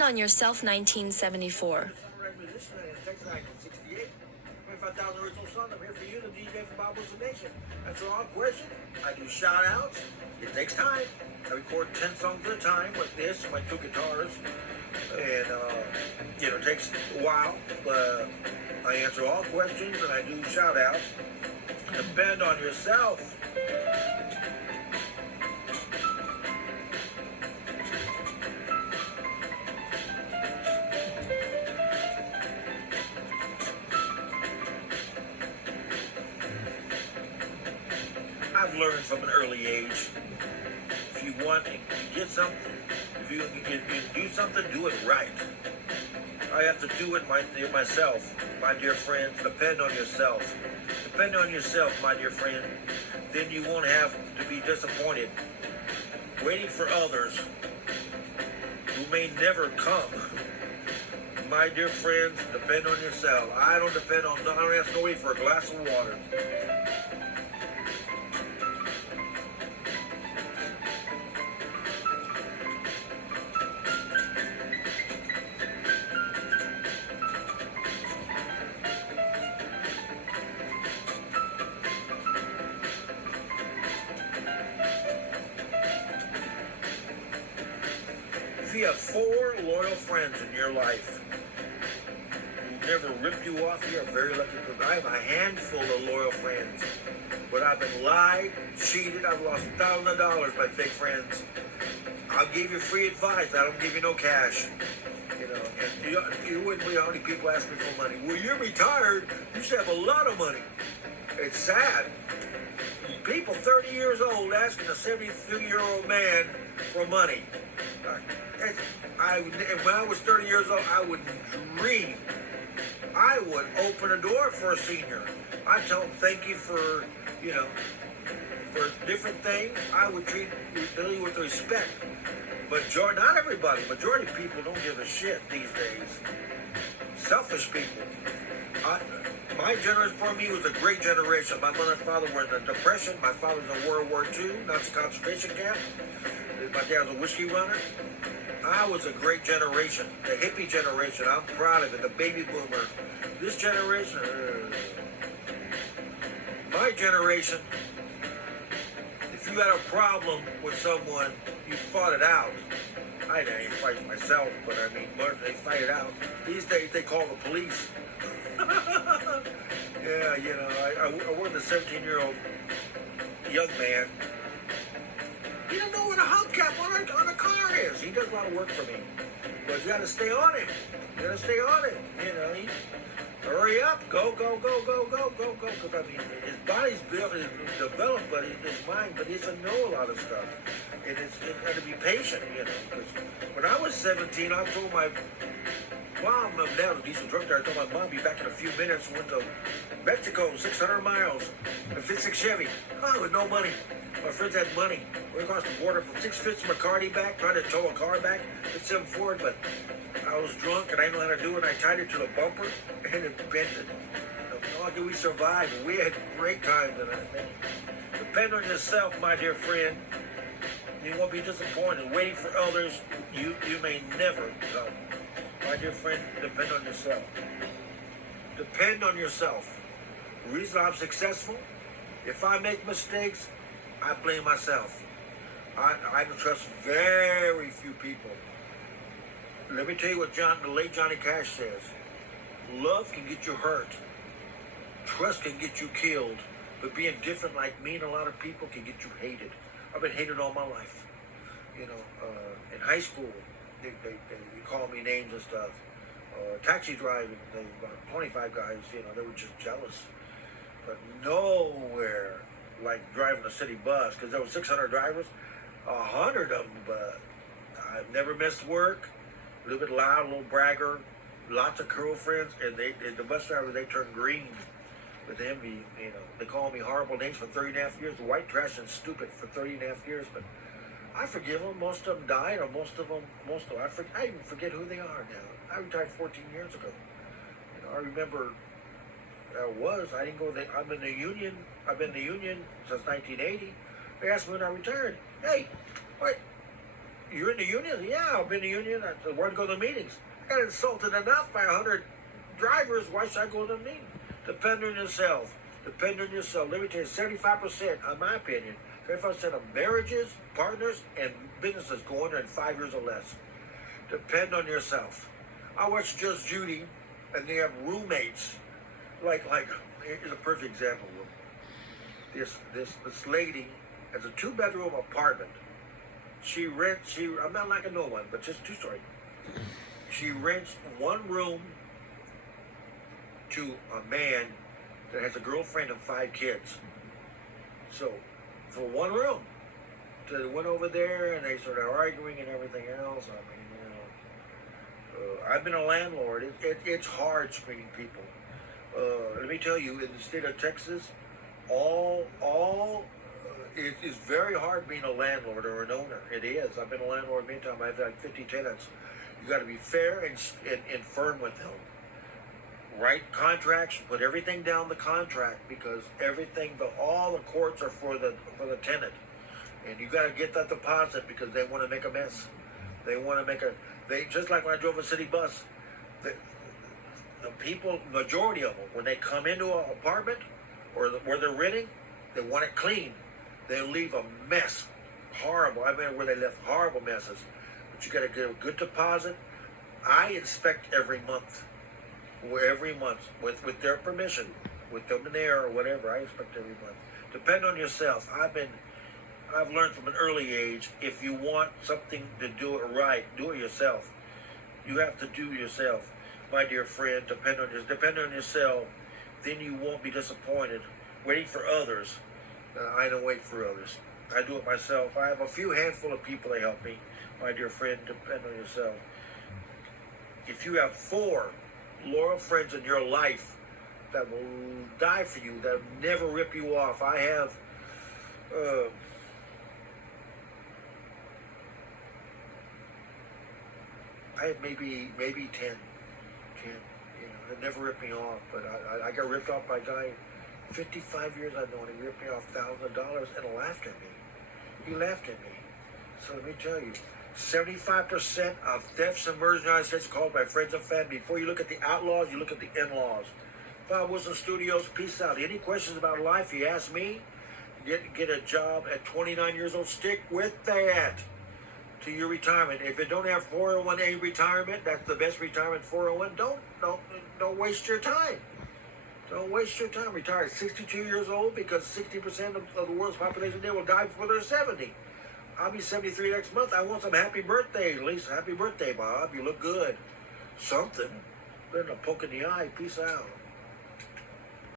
On Yourself 1974. Samurai musician in Texas in 68. 25,000 original songs. I'm here for you, the DJ from Bob Wilson Nation. That's the wrong question. I do shout outs. It takes time. I record 10 songs at a time with this, my two guitars. And, it takes a while. But I answer all questions and I do shout outs. Depend on yourself. I've learned from an early age, if you want to get something, if you do something, do it right. I have to do it myself, my dear friends. Depend on yourself. Depend on yourself, my dear friend. Then you won't have to be disappointed waiting for others who may never come. My dear friends, depend on yourself. I don't ask nobody for a glass of water. If you have 4 loyal friends in your life who never ripped you off, you're very lucky. Because I have a handful of loyal friends, but I've been lied, cheated. I've lost thousands of dollars by fake friends. I'll give you free advice. I don't give you no cash. And you wouldn't believe how many people ask me for money. Well, you're retired. You should have a lot of money. It's sad. People 30 years old asking a 72-year-old man for money. When I was 30 years old, I would dream. I would open a door for a senior. I'd tell them thank you for different things. I would treat you with respect. But not everybody. Majority of people don't give a shit these days. Selfish people. My generation for me was a great generation. My mother and father were in the Depression. My father was in World War II, Nazi concentration camp. My dad was a whiskey runner. I was a great generation, the hippie generation. I'm proud of it, the baby boomer. This generation, my generation, if you had a problem with someone, you fought it out. I didn't fight myself, but they fight it out. These days, they call the police. Yeah, I was a 17-year-old young man. He don't know what a hubcap on a car is. He does a lot of work for me. But you gotta stay on him. You gotta stay on him. Hurry up. Go. Because his body's built, is developed, but his mind, but he doesn't know a lot of stuff. And it's got to be patient, Because when I was 17, I told my mom, my dad was a decent drug dealer. I told my mom, be back in a few minutes. Went to Mexico, 600 miles, a 56 Chevy. With no money. My friends had money. We across the border from 650 McCarty back, trying to tow a car back. It's 7 Ford, but I was drunk and I didn't know how to do it. I tied it to the bumper and it bent it. How did we survive? We had great times in it. Depend on yourself, my dear friend. You won't be disappointed. Waiting for others, you may never come. My dear friend, depend on yourself. Depend on yourself. The reason I'm successful, if I make mistakes, I blame myself. I can trust very few people. Let me tell you what the late Johnny Cash says. Love can get you hurt. Trust can get you killed. But being different like me and a lot of people can get you hated. I've been hated all my life. In high school, they call me names and stuff. Taxi driving, about 25 guys, they were just jealous. But nowhere like driving a city bus, because there were 600 drivers, 100 of them, but I've never missed work, a little bit loud, a little bragger, lots of girlfriends, and the bus drivers, they turn green with envy. They call me horrible names for 30.5 years, white trash and stupid for 30.5 years, but I forgive them. Most of them died, or I even forget who they are now. I retired 14 years ago. I remember I didn't go there. I've been in the union since 1980. They asked me when I retired. Hey, what? You're in the union? Yeah, I've been in the union. I want to go to the meetings. I got insulted enough by 100 drivers. Why should I go to the meeting? Depend on yourself. Depend on yourself. Let me tell you, 75%, in my opinion, 75% of marriages, partners, and businesses go under in 5 years or less. Depend on yourself. I watched Just Judy, and they have roommates. Like, here's a perfect example. This lady has a 2-bedroom apartment. I'm not like a no one, but just two story. She rents one room to a man that has a girlfriend and 5 kids. So, for one room. So they went over there and they started arguing and everything else. I mean, I've been a landlord. It's hard screening people. Let me tell you, in the state of Texas, it's very hard being a landlord or an owner. It is. I've been a landlord many times. I've had 50 tenants. You got to be fair and firm with them. Write contracts. Put everything down the contract because all the courts are for the tenant, and you got to get that deposit because they want to make a mess. They want to just like when I drove a city bus. The people, majority of them, when they come into an apartment or where they're renting, they want it clean. They leave a mess. Horrible. I mean, where they left horrible messes. But you got to get a good deposit. I inspect every month. With their permission, with them there or whatever. I inspect every month. Depend on yourself. I've learned from an early age, if you want something to do it right, do it yourself. You have to do it yourself. My dear friend, depend on yourself. Then you won't be disappointed. Waiting for others. I don't wait for others. I do it myself. I have a handful of people that help me. My dear friend, depend on yourself. If you have 4 loyal friends in your life that will die for you, that will never rip you off. I have maybe 10, that never ripped me off. But I got ripped off by a guy 55 years I've known him. He ripped me off $1,000 and laughed at me. He laughed at me. So let me tell you, 75% of thefts and murders in the United States are caused by friends and family. Before you look at the outlaws, you look at the in-laws. Bob Wilson Studios, peace out. Any questions about life, you ask me. Get a job at 29 years old. Stick with that to your retirement. If you don't have 401A retirement, that's the best retirement, 401. Don't waste your time. Don't waste your time. Retire at 62 years old because 60% of the world's population there will die before they're 70. I'll be 73 next month. I want some happy birthday. At least happy birthday, Bob. You look good. Something. Better than a poke in the eye. Peace out.